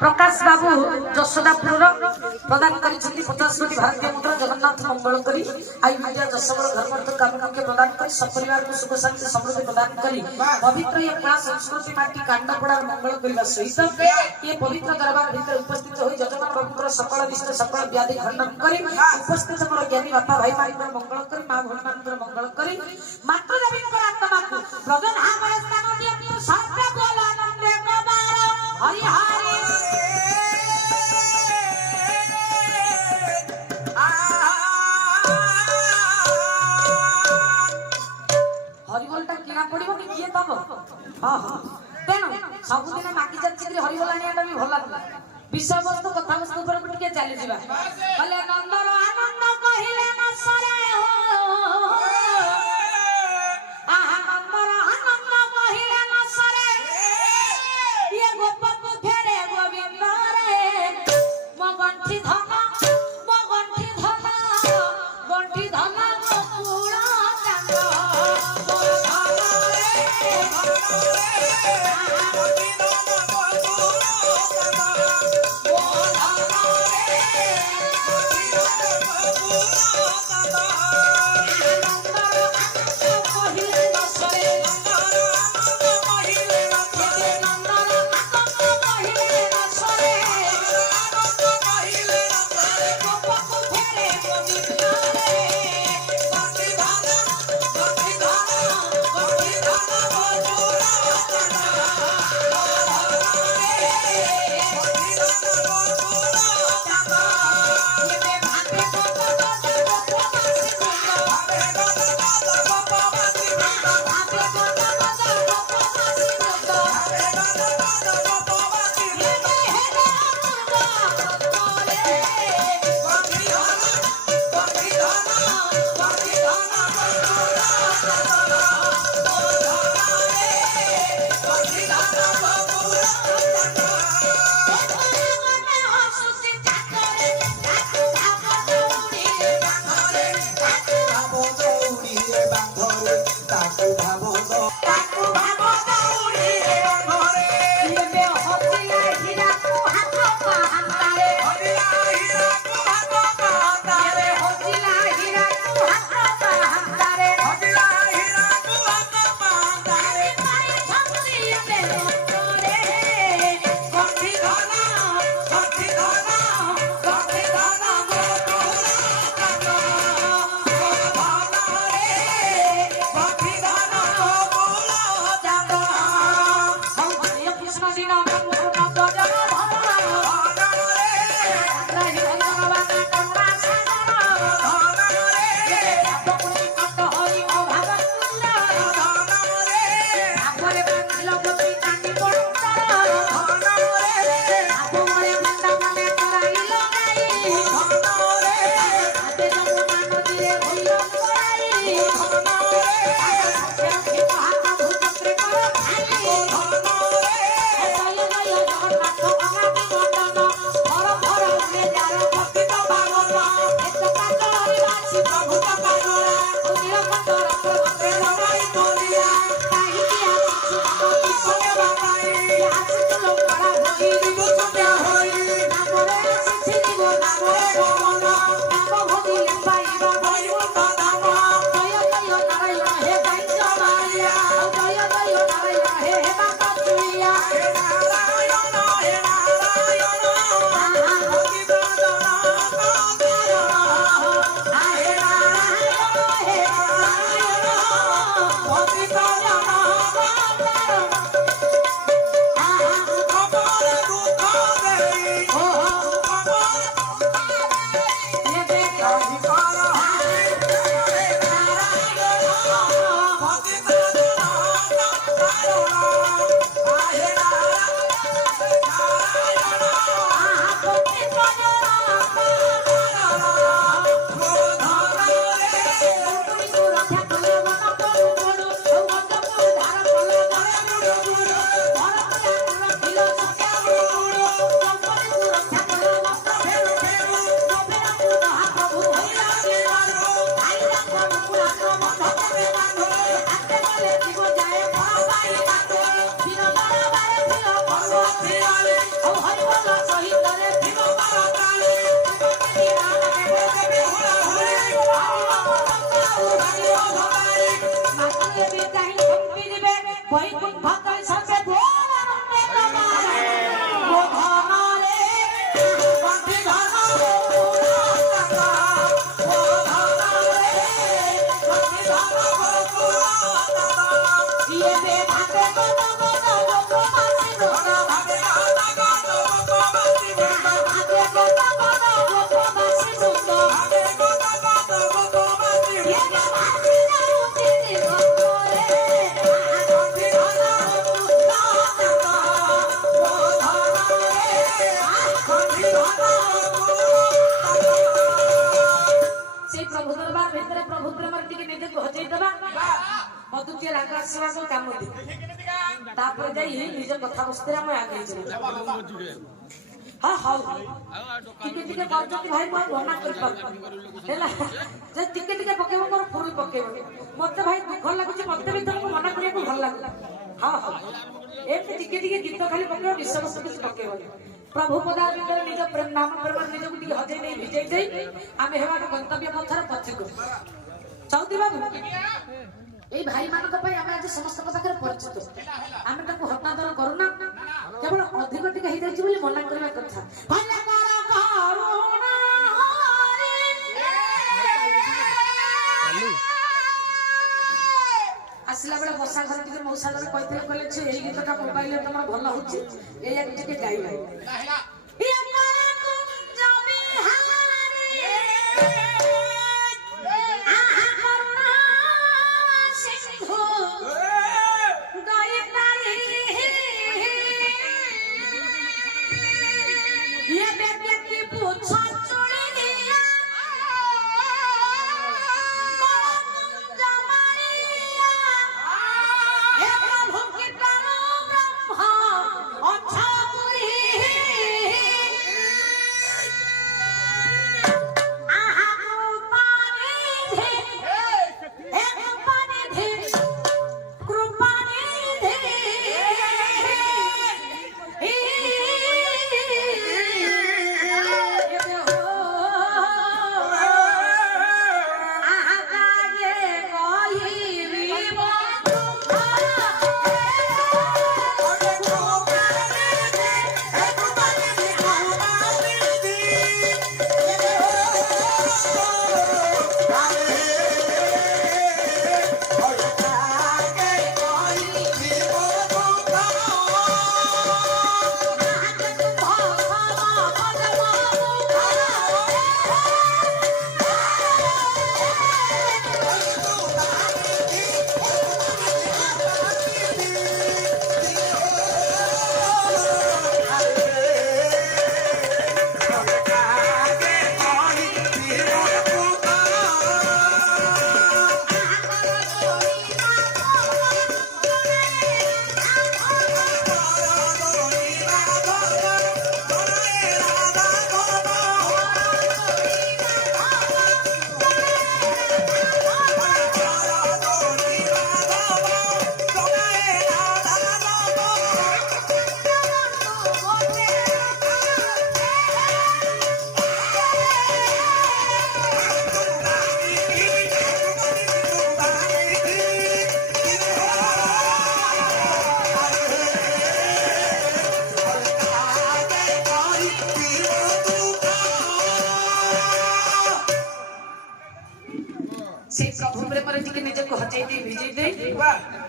प्रकाश बाबू जशोदापुर प्रदान करी 50 कोटी भारतीय मुद्रा जगन्नाथ मंगल करी आई विद्या दशमल धर्मार्थ कामना के प्रदान करी सपरिवार को सुख शांति समृद्धि प्रदान करी पवित्र ये कला संस्कृति माटी कांडपड़ा मंगल करबा सहित ये पवित्र दरबार भीतर उपस्थित होई जजमान बाबूर सकल दिष्ट सकल व्याधि खंडन करी उपस्थित मोर ज्ञानी बापा भाई मानकर मंगल करी मां भौणी मानकर मंगल करी मात्र देवी आत्मा को प्रगन आमर स्थान दियो सर्व बोल आनंद कबार हरि हरि हरिबोलटा किना पड़िबो कि किए दबो हां हां तेनु सबुदिन माकी जाचिकरी हरिबोल आनियाटा भी भल लागला विषय वस्तु कथा वस्तु पर टिके चली जिबा भले नंदर आनंद कहिले न सरे हो आहा नंदर आनंद कहिले न सरे ये गोपक फेरे गोविंद रे म गंठी धन गंठी धन गोकुला तापर जाई निज कथा बस्ते हम आगे हाँ हाँ टिके टिके करजती भाई को मना कर हेला जे टिके टिके पकेबो मोर फुरी पकेबो मते भाई दुख लागुची मते भी तुमको मना करिया भल लागला हाँ हाँ एते टिके टिके गीत खाली पकेबो विश्वास कुछ पकेबो प्रभु पदा भीतर निज प्रेम नाम प्रेम निज को टिके हजे नहीं भिजै जाई आमे हेबा गंतव्य पथर पथिक चौथी बाबू এই ভাই ମାନଙ୍କ ପାଇଁ ଆମେ ଆଜି ସମସ୍ତଙ୍କ ପାଖରେ ପରିଚିତ ଆମେ ତାକୁ ହତାଦର କରୁନା କେବଳ ଅଧିକ ଟିକେ ହେଇଯାଇଛି ବୋଲି ମନା କରିବା କଥା ଆସିଲା ବେଳେ ବର୍ଷା ଘରେ ଟିକେ ମଉସା ଘରେ କହିଥିଲେ କହିଲେ ଯେ ଏଇ ଗୀତଟା ମୋବାଇଲରେ ତମର ଭଲ ହଉଛି ଏଇଆ ଟିକେ ଗାଇବ से प्रभु प्रेम टिके निज को हजै दे भिजै दे